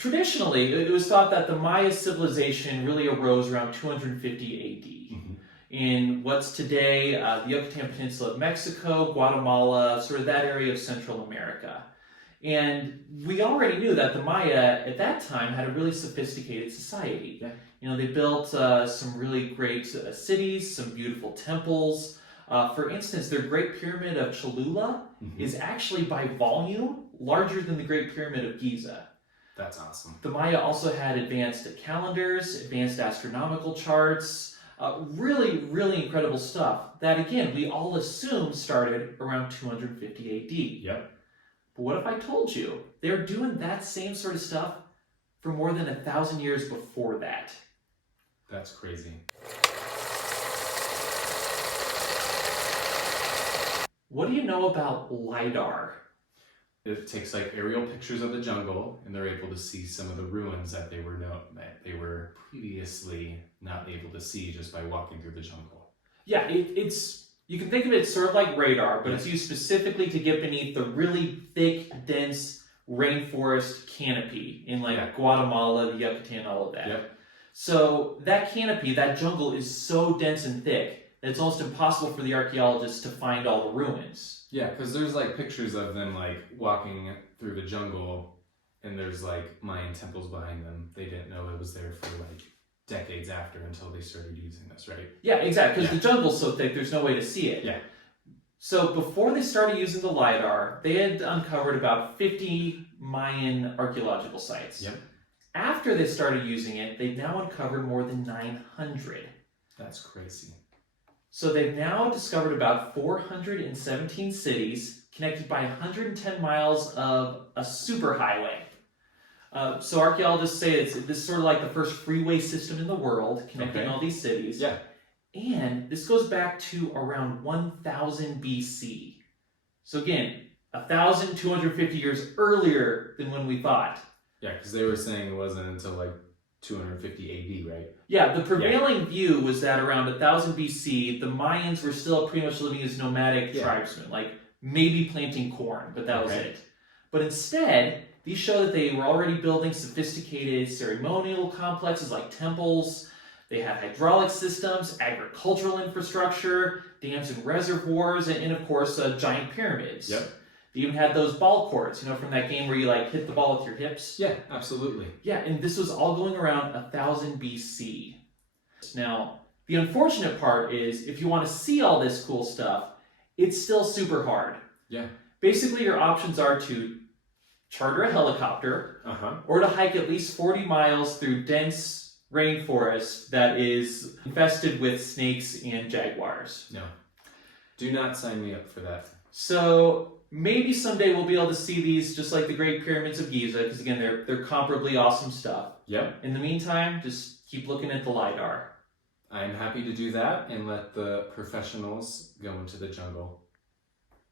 Traditionally, it was thought that the Maya civilization really arose around 250 AD. In what's today the Yucatan Peninsula of Mexico, Guatemala, sort of that area of Central America. And we already knew that the Maya at that time had a really sophisticated society. Yeah. You know, they built some really great cities, some beautiful temples. For instance, their Great Pyramid of Cholula is actually by volume larger than the Great Pyramid of Giza. That's awesome. The Maya also had advanced calendars, advanced astronomical charts, really, really incredible stuff that, again, we all assume started around 250 AD. Yep. But what if I told you they're doing that same sort of stuff for more than 1,000 years before that? That's crazy. What do you know about LiDAR? It takes like aerial pictures of the jungle, and they're able to see some of the ruins that they were previously not able to see just by walking through the jungle. Yeah, it's you can think of it sort of like radar, but it's used specifically to get beneath the really thick, dense rainforest canopy in Guatemala, the Yucatan, all of that. Yep. So that canopy, that jungle is so dense and thick that it's almost impossible for the archaeologists to find all the ruins. Yeah, because there's like pictures of them like walking through the jungle, and there's like Mayan temples behind them. They didn't know it was there for like decades after until they started using this, right? Yeah, exactly, because the jungle's so thick, there's no way to see it. Yeah. So before they started using the LiDAR, they had uncovered about 50 Mayan archaeological sites. Yep. After they started using it, they've now uncovered more than 900. That's crazy. So they've now discovered about 417 cities connected by 110 miles of a superhighway. So archaeologists say this is sort of like the first freeway system in the world, connecting all these cities. Yeah. And this goes back to around 1000 BC. So again, 1,250 years earlier than when we thought. Yeah, because they were saying it wasn't until like 250 AD, right? Yeah, the prevailing view was that around 1000 BC, the Mayans were still pretty much living as nomadic tribesmen, like maybe planting corn, but that was it. But instead, these show that they were already building sophisticated ceremonial complexes like temples. They had hydraulic systems, agricultural infrastructure, dams and reservoirs, and of course, giant pyramids. Yep. They even had those ball courts, from that game where you hit the ball with your hips. Yeah, absolutely. Yeah, and this was all going around 1000 BC. Now, the unfortunate part is if you want to see all this cool stuff, it's still super hard. Yeah. Basically, your options are to charter a helicopter or to hike at least 40 miles through dense rainforest that is infested with snakes and jaguars. No. Do not sign me up for that. So maybe someday we'll be able to see these just like the Great Pyramids of Giza, because again, they're comparably awesome stuff. Yep. In the meantime, just keep looking at the LiDAR. I'm happy to do that and let the professionals go into the jungle.